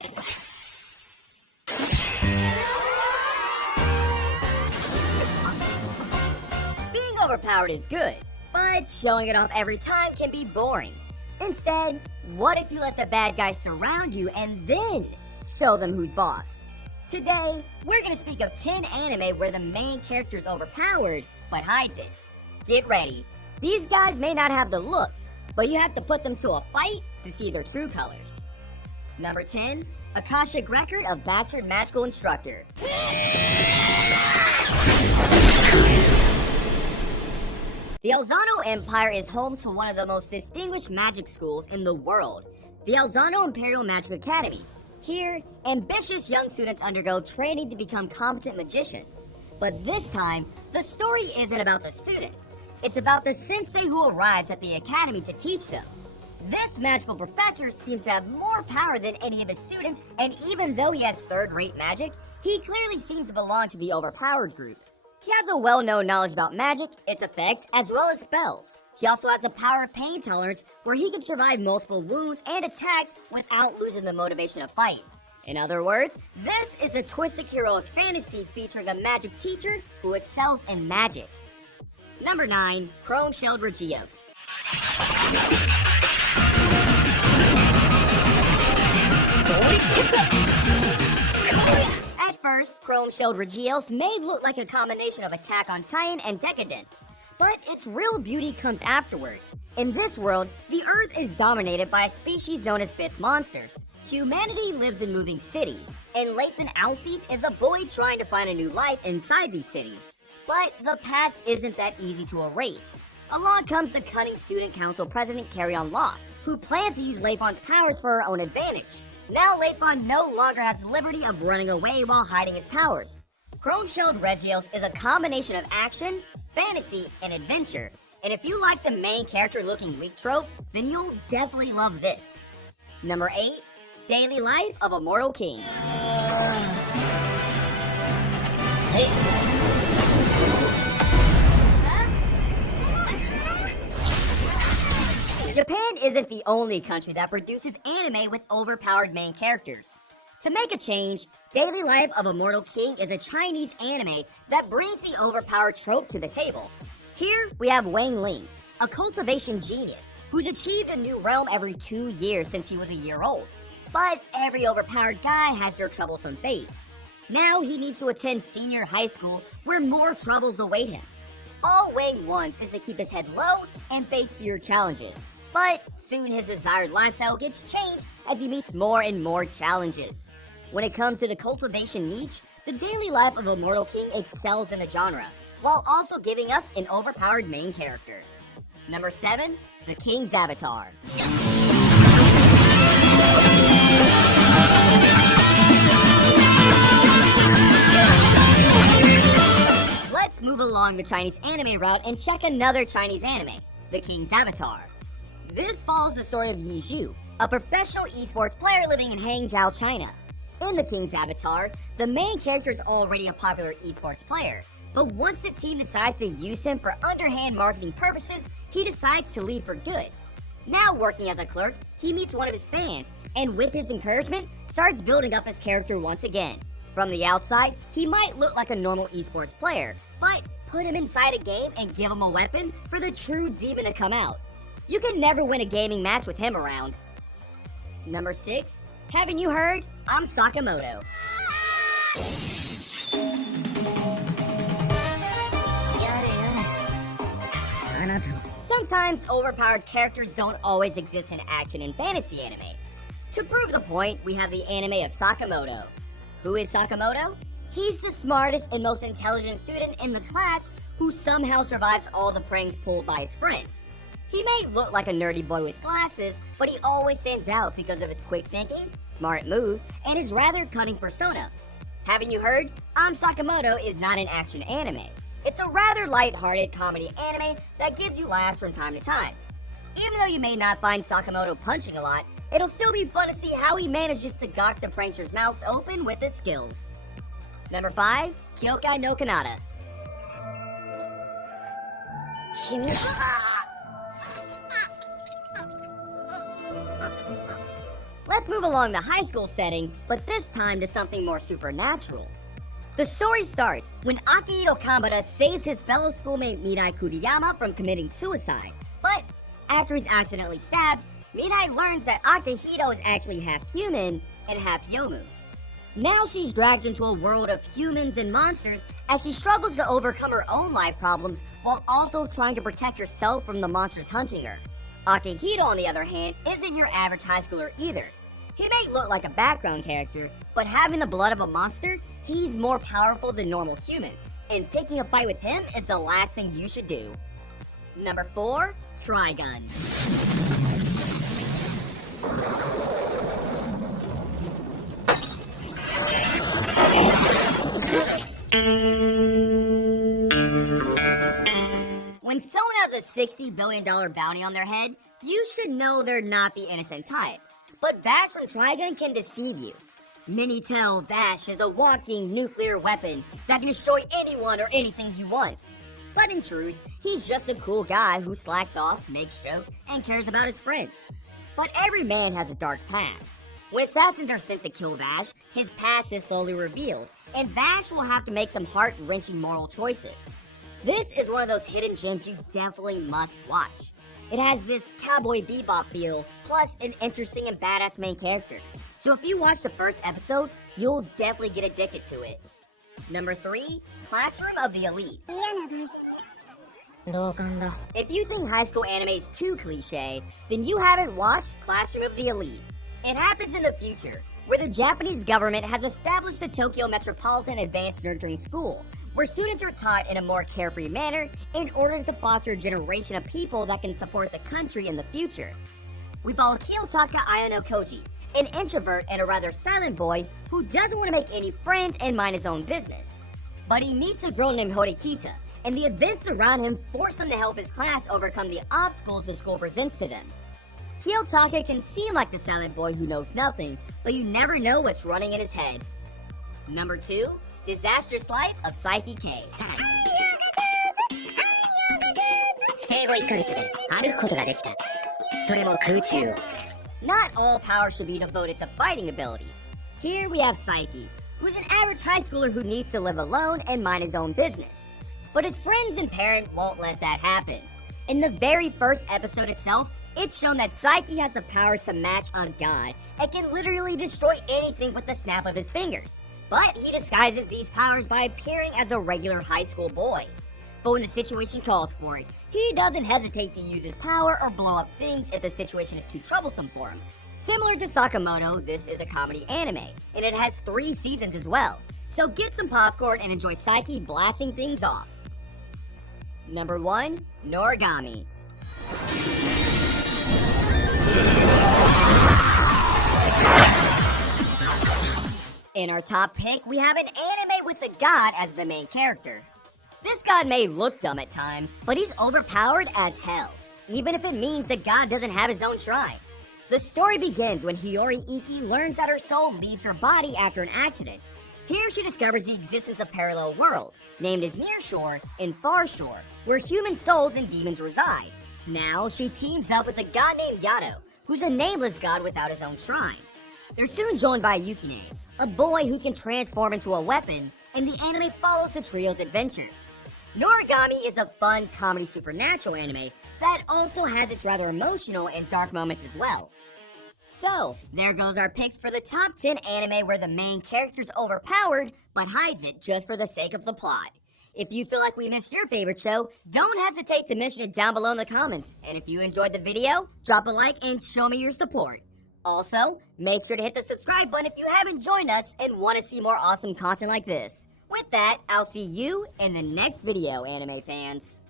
Being overpowered is good, but showing it off every time can be boring. Instead, what if you let the bad guys surround you and then show them who's boss? Today, we're gonna speak of 10 anime where the main character's overpowered, but hides it. Get ready. These guys may not have the looks, but you have to put them to a fight to see their true colors. Number 10, Akashic Record of Bastard Magical Instructor. The Alzano Empire is home to one of the most distinguished magic schools in the world, the Alzano Imperial Magic Academy. Here, ambitious young students undergo training to become competent magicians. But this time, the story isn't about the student. It's about the sensei who arrives at the academy to teach them. This magical professor seems to have more power than any of his students, and even though he has third-rate magic, he clearly seems to belong to the overpowered group. He has a well-known knowledge about magic, its effects, as well as spells. He also has a power of pain tolerance where he can survive multiple wounds and attacks without losing the motivation to fight. In other words, this is a twisted heroic fantasy featuring a magic teacher who excels in magic. Number 9, Chrome-Shelled Regios. At first, Chrome-Shelled Regios may look like a combination of Attack on Titan and Decadence, but its real beauty comes afterward. In this world, the Earth is dominated by a species known as fifth monsters. Humanity lives in moving cities, and Leifin Alseith is a boy trying to find a new life inside these cities. But the past isn't that easy to erase. Along comes the cunning student council president Carrion Loss, who plans to use Leifon's powers for her own advantage. Now Leifon no longer has the liberty of running away while hiding his powers. Chrome-Shelled Regios is a combination of action, fantasy, and adventure. And if you like the main character looking weak trope, then you'll definitely love this. Number 8, Daily Life of a Mortal King. Japan isn't the only country that produces anime with overpowered main characters. To make a change, Daily Life of a Mortal King is a Chinese anime that brings the overpowered trope to the table. Here, we have Wang Ling, a cultivation genius who's achieved a new realm every 2 years since he was a year old. But every overpowered guy has their troublesome phase. Now he needs to attend senior high school where more troubles await him. All Wang wants is to keep his head low and face fewer challenges. But soon his desired lifestyle gets changed as he meets more and more challenges. When it comes to the cultivation niche, the Daily Life of a Mortal King excels in the genre, while also giving us an overpowered main character. Number 7, The King's Avatar. Let's move along the Chinese anime route and check another Chinese anime, The King's Avatar. This follows the story of Yi Zhu, a professional esports player living in Hangzhou, China. In The King's Avatar, the main character is already a popular esports player, but once the team decides to use him for underhand marketing purposes, he decides to leave for good. Now working as a clerk, he meets one of his fans, and with his encouragement, starts building up his character once again. From the outside, he might look like a normal esports player, but put him inside a game and give him a weapon for the true demon to come out. You can never win a gaming match with him around. Number 6, haven't you heard? I'm Sakamoto. Sometimes overpowered characters don't always exist in action and fantasy anime. To prove the point, we have the anime of Sakamoto. Who is Sakamoto? He's the smartest and most intelligent student in the class who somehow survives all the pranks pulled by his friends. He may look like a nerdy boy with glasses, but he always stands out because of his quick thinking, smart moves, and his rather cunning persona. Haven't you heard? I'm Sakamoto is not an action anime. It's a rather light-hearted comedy anime that gives you laughs from time to time. Even though you may not find Sakamoto punching a lot, it'll still be fun to see how he manages to gawk the pranksters' mouths open with his skills. Number 5, Kyokai no Kanata. let's move along the high school setting, but this time to something more supernatural. The story starts when Akihito Kamada saves his fellow schoolmate Mirai Kuriyama from committing suicide. But after he's accidentally stabbed, Mirai learns that Akihito is actually half human and half Yomu. Now she's dragged into a world of humans and monsters as she struggles to overcome her own life problems while also trying to protect herself from the monsters hunting her. Akihito, on the other hand, isn't your average high schooler either. He may look like a background character, but having the blood of a monster, he's more powerful than normal humans, and picking a fight with him is the last thing you should do. Number 4, Trigun. When someone has a $60 billion bounty on their head, you should know they're not the innocent type. But Vash from Trigun can deceive you. Many tell Vash is a walking nuclear weapon that can destroy anyone or anything he wants. But in truth, he's just a cool guy who slacks off, makes jokes, and cares about his friends. But every man has a dark past. When assassins are sent to kill Vash, his past is slowly revealed, and Vash will have to make some heart-wrenching moral choices. This is one of those hidden gems you definitely must watch. It has this Cowboy Bebop feel, plus an interesting and badass main character. So if you watch the first episode, you'll definitely get addicted to it. Number 3, Classroom of the Elite. If you think high school anime is too cliche, then you haven't watched Classroom of the Elite. It happens in the future, where the Japanese government has established the Tokyo Metropolitan Advanced Nurturing School, where students are taught in a more carefree manner in order to foster a generation of people that can support the country in the future. We follow Kiyotaka Ayano Koji, an introvert and a rather silent boy who doesn't want to make any friends and mind his own business. But he meets a girl named Horikita, and the events around him force him to help his class overcome the obstacles the school presents to them. Kiyotaka can seem like the silent boy who knows nothing, but you never know what's running in his head. Number 2, Disastrous Life of Psyche K. Not all power should be devoted to fighting abilities. Here we have Psyche, who's an average high schooler who needs to live alone and mind his own business. But his friends and parents won't let that happen. In the very first episode itself, it's shown that Psyche has the powers to match a god and can literally destroy anything with the snap of his fingers. But he disguises these powers by appearing as a regular high school boy. But when the situation calls for it, he doesn't hesitate to use his power or blow up things if the situation is too troublesome for him. Similar to Sakamoto, this is a comedy anime, and it has 3 seasons as well. So get some popcorn and enjoy Psyche blasting things off. Number 1, Noragami. In our top pick, we have an anime with the god as the main character. This god may look dumb at times, but he's overpowered as hell, even if it means the god doesn't have his own shrine. The story begins when Hiyori Iki learns that her soul leaves her body after an accident. Here she discovers the existence of parallel worlds, named as Near Shore and Far Shore, where human souls and demons reside. Now she teams up with a god named Yato, who's a nameless god without his own shrine. They're soon joined by Yukine, a boy who can transform into a weapon, and the anime follows the trio's adventures. Noragami is a fun comedy supernatural anime that also has its rather emotional and dark moments as well. So, there goes our picks for the top 10 anime where the main character's overpowered, but hides it just for the sake of the plot. If you feel like we missed your favorite show, don't hesitate to mention it down below in the comments. And if you enjoyed the video, drop a like and show me your support. Also, make sure to hit the subscribe button if you haven't joined us and want to see more awesome content like this. With that, I'll see you in the next video, anime fans.